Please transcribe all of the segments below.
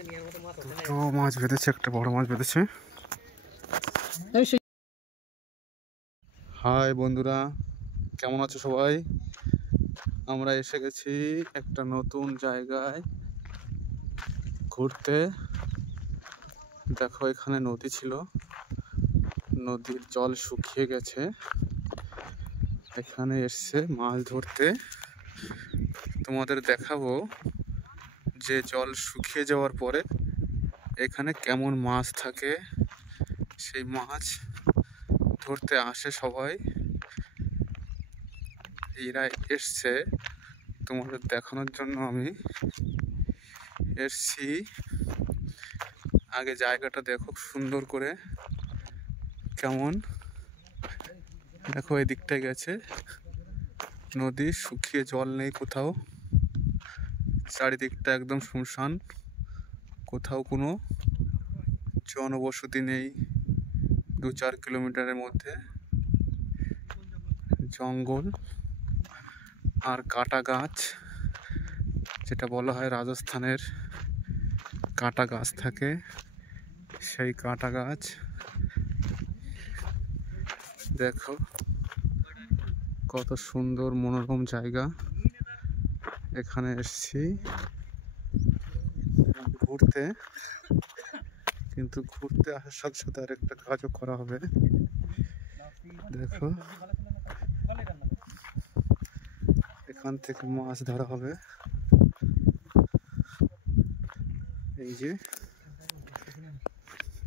দুটো মাছ বেঁধেছে, একটা বড় মাছ বেঁধেছে। হাই বন্ধুরা, কেমন আছো সবাই? আমরা এসে গেছি একটা নতুন জায়গায় ঘুরতে। দেখো, এখানে নদী ছিল, নদীর জল শুকিয়ে গেছে। এখানে এসছে মাছ ধরতে। তোমাদের দেখাবো যে জল শুকিয়ে যাওয়ার পরে এখানে কেমন মাছ থাকে। সেই মাছ ধরতে আসে সবাই। এরা এসছে তোমাদের দেখানোর জন্য। আমি এসছি, আগে জায়গাটা দেখো সুন্দর করে কেমন। দেখো এদিকটায় গেছে নদী, শুকিয়ে জল নেই কোথাও, চারিদিকটা একদম শুনশান, কোথাও কোনো জনবসতি নেই। 2-4 কিলোমিটারের মধ্যে জঙ্গল আর কাটা গাছ, যেটা বলা হয় রাজস্থানের কাটা গাছ থাকে, সেই কাটা গাছ। দেখো কত সুন্দর মনোরম জায়গা। এখানে এসেছি ঘুরতে, কিন্তু ঘুরতে আসার সাথে সাথে আর একটা কাজও করা হবে। দেখো এখান থেকে মাছ ধরা হবে। এই যে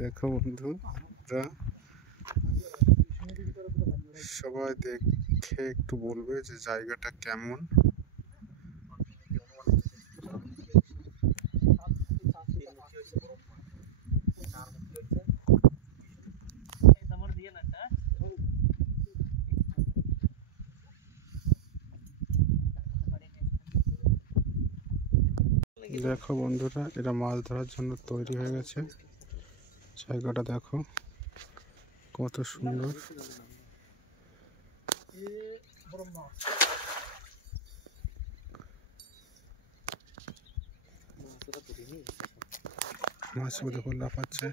দেখো বন্ধুরা, সবাই দেখে একটু বলবে যে জায়গাটা কেমন। দেখো বন্ধুরা, এরা মাছ ধরার জন্য তৈরি হয়ে গেছে। জায়গাটা দেখো কত সুন্দর। মাছগুলো দেখো লাফাচ্ছে,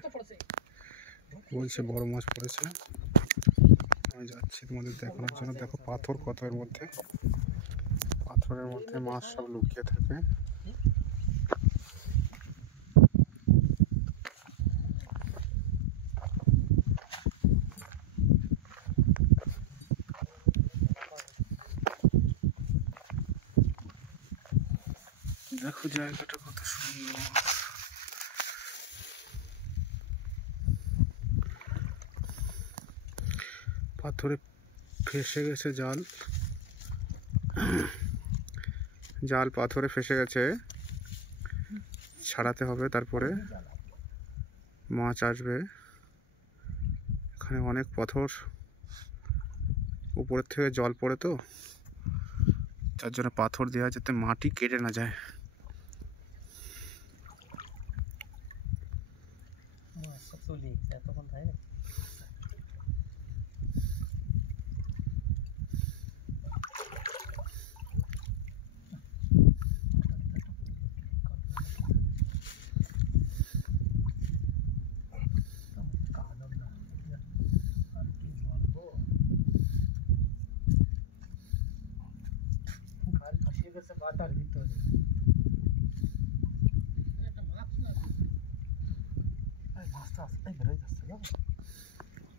বলছে বড় মাছ পড়েছে। আমি যাচ্ছি তোমাদের দেখানোর জন্য। দেখো পাথর কত এর মধ্যে, পাথরের মধ্যে মাছ সব লুকিয়ে থাকে। দেখো জায়গাটা কত সুন্দর। পাথরে ফেসে গেছে জাল, জাল পাথরে ফেসে গেছে, ছাড়াতে হবে, তারপরে মাছ আসবে। এখানে অনেক পাথর, উপরের থেকে জল পড়ে তো, তার জন্য পাথর দেওয়া যাতে মাটি কেটে না যায়।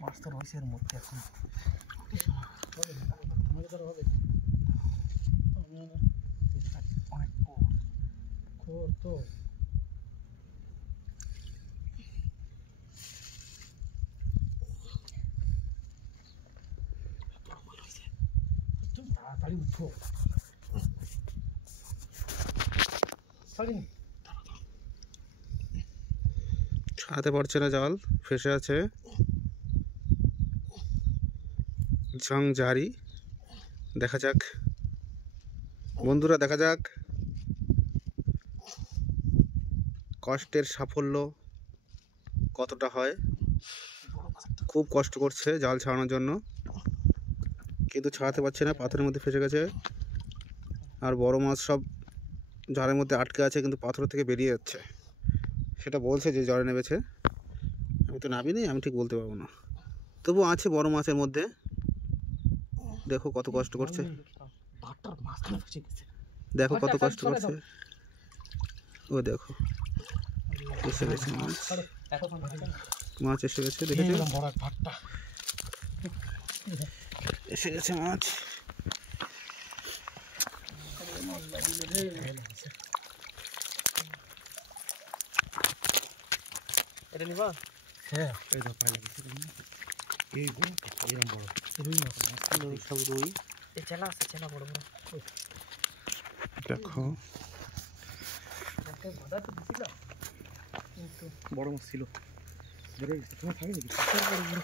মাছটা রয়েছে এর মধ্যে এখন। অনেক খোর তো। তাড়াতাড়ি উঠো। ছাড়াতে পারছে না, জাল ফেসে আছে। জং জারি, দেখা যাক বন্ধুরা, দেখা যাক কষ্টের সাফল্য কতটা হয়। খুব কষ্ট করছে জাল ছাড়ানোর জন্য, কিন্তু ছাড়াতে পারছে না, পাথরের মধ্যে ফেসে গেছে। আর বড় মাছ সব জালের মধ্যে আটকে আছে, কিন্তু পাথর থেকে বেরিয়ে যাচ্ছে। সেটা বলছে যে জলে নেমেছে, আমি তো নামিনি, আমি ঠিক বলতে পারবো না। তবু আছে বড় মাছের মধ্যে, দেখো কত কষ্ট করছে, দেখো কত কষ্ট করছে। ও দেখো এসে গেছে মাছ, মাছ এসে গেছে, দেখেছো এসে গেছে মাছ। এটা নিবা? হ্যাঁ, এই দেখো পাই লাগছে। এই বড়, এরকম বড় রুই মাছ, সব রুই। এই চেলা আছে, চেলা বড় বড়। দেখো বড় মাছ ছিল, বেড়ে গেছে। তোমার থাকে নাকি? বড় বড়।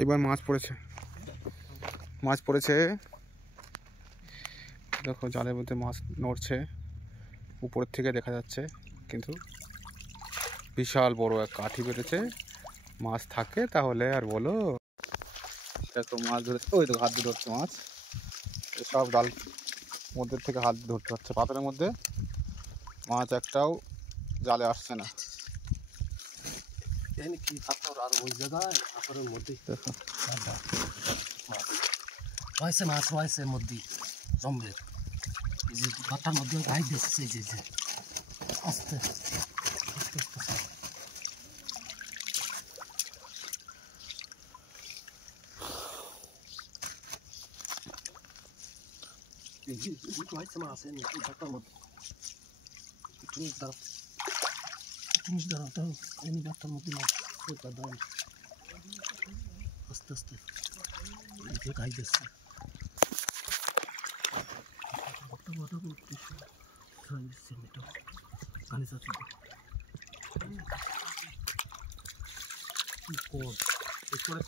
এইবার মাছ পড়েছে, মাছ পড়েছে। দেখো জালের মধ্যে মাছ নড়ছে, উপর থেকে দেখা যাচ্ছে, কিন্তু বিশাল বড় এক কাঠি বেড়েছে। মাছ থাকে তাহলে আর বলো। দেখো মাছ ধরেছে, ওই তো হাত দিয়ে ধরছে মাছ, সব ডাল মধ্যে থেকে হাত দিয়ে ধরতে হচ্ছে। পাথরের মধ্যে মাছ একটাও জালে আসছে না। কি পাথর আর ওই জায়গায় পাথরের মধ্যে দেখো রয়েছে মাছ, রয়েছে এর মধ্যে জম্বের। এই যে বাটার মধ্যে গাই দিচ্ছে, এই যে আস্তে আস্তে আস্তে। রয়েছে মাছ এই বাটার মধ্যে। তুমি দাঁড়াতে এই বাটার মধ্যে মাছ দাঁড়ান আস্তে আস্তে গাই দিচ্ছে।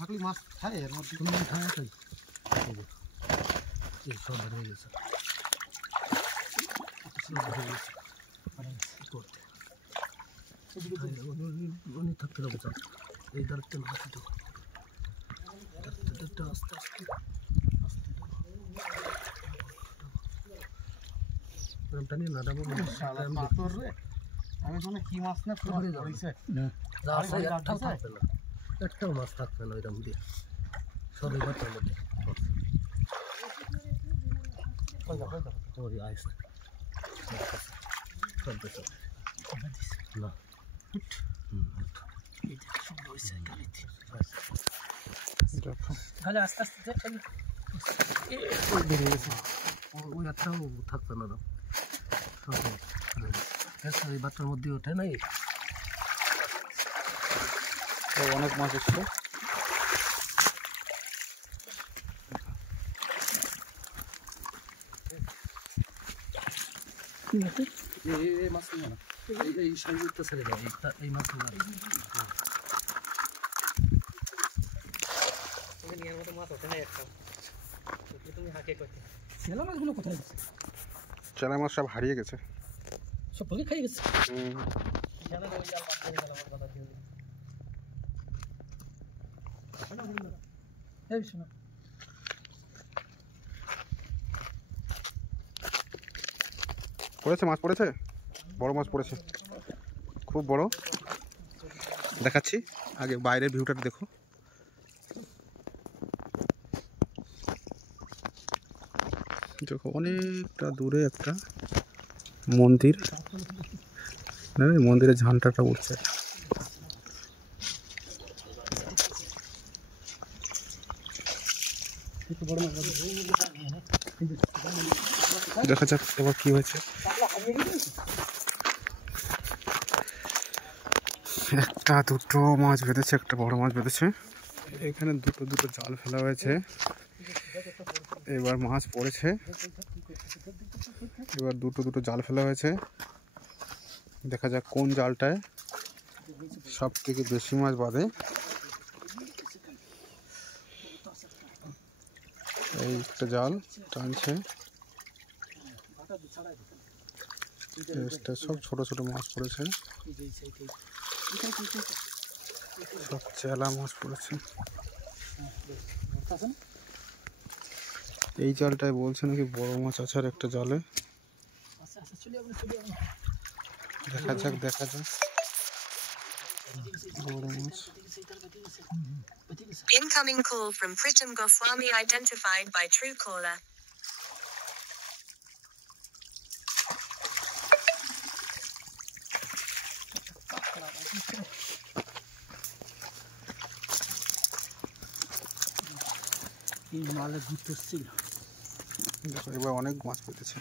থাকলে মাছ খায়, এর মধ্যে কোনো খায় সব ধরে গেছে, অনেক থাকতে হবে। এই দাঁড়াতে মাছ আস্তে আস্তে আমি মনে কি মাছ না একটাও মাছ থাকবে না ওইরকম দিয়ে, সব এই বাচ্চার মধ্যে। আস্তে আস্তে ওই একটাও থাকবে না, এই বাচ্চার মধ্যে ওঠে নাই। অনেক মাছ এসছে। এই মাছ না, এই সংযুক্ত ছেড়ে দাও, এই মাছ না। চেলা মাছগুলো কোথায় গেছে? চেলা মাছ সব হারিয়ে গেছে, সব ভাগে খাই গেছে। পড়েছে মাছ, পড়েছে বড় মাছ পড়েছে, খুব বড়। দেখাচ্ছি, আগে বাইরের ভিউটা দেখো। দেখো অনেকটা দূরে একটা মন্দির, মন্দিরের ঝান্ডাটা উঠছে। দেখা যাক এবার কি হয়েছে। একটা দুটো মাছ বেঁধেছে, একটা বড় মাছ বেঁধেছে। এখানে দুটো দুটো জাল ফেলা হয়েছে, এবার মাছ পড়েছে। এবার দুটো দুটো জাল ফেলা হয়েছে, দেখা যাক কোন জালটায় সব থেকে বেশি মাছ বাঁধে। এই একটা জাল টানছে, এটা সব ছোট ছোট মাছ পড়েছে, সব চেলা মাছ পড়েছে। এই জালটায় বলছে নাকি বড় মাছ আছে আর একটা জালে। দেখা যাক দেখা যাক বড় মাছ। Incoming call from Pritam Goswami identified by Truecaller. এই মালে ঘুরতে এসেছিল। দেখো এবার অনেক মাছ পেতেছে।